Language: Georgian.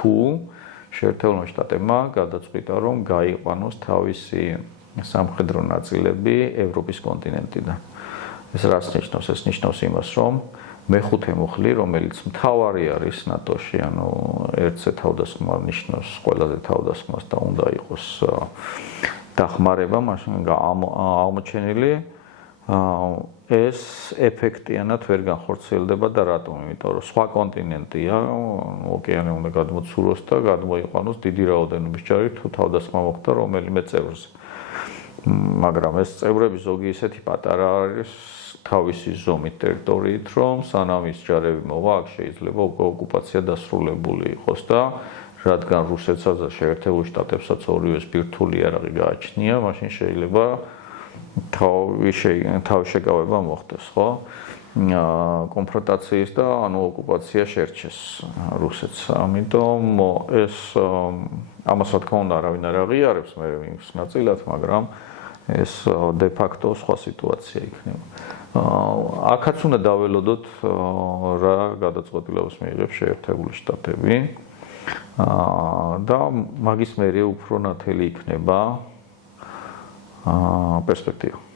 თუ შეერთებულმა შტატებმა გადაწყვიტა, რომ გაიყვანოს თავისი სამხედრო ნაწილები ევროპის კონტინენტიდან. ეს რას ნიშნავს? ეს ნიშნავს იმას, რომ მეხუთე მუხლი, რომელიც მთავარი არის ნატოში, ანუ ერთზე თავდასხმა ნიშნავს ყველაზე თავდასხმას და უნდა იყოს დახმარება, მაშინ აღმოჩენილი ეს ეფექტიანად ვერ განხორციელდება და რატომ? იმიტომ რომ სხვა კონტინენტია, ოკეანე უნდა გადმოცუროს და გადმოიყვანოს დიდი რაოდენობის ჯარი თუ თავდასხმა მოხდა რომელიმე წევრზე. მაგრამ ეს წევრები ზოგი ისეთი პატარა არის თავისი ზომით ტერიტორიით, რომ სანამ ის ჯარები მოვა, აქ შეიძლება უკვე ოკუპაცია დასრულებული იყოს და რადგან რუსეთსაც და შეერთებულ შტატებსაც ორივეს ბირთვული იარაღი გააჩნია, მაშინ შეიძლება თავის შეკავება მოხდეს, ხო? კონფრონტაციის და ანუ ოკუპაცია შერჩეს რუსეთს. ამიტომ ეს ამას რა თქმა უნდა არავინ არ აღიარებს მე ის ნაწილად, მაგრამ ეს de facto სხვა სიტუაცია იქნება. აქაც უნდა დაველოდოთ რა გადაწყვეტილებას მიიღებს შეერთებული შტატები და მაგის მერე უფრო ნათელი იქნება პერსპექტივა.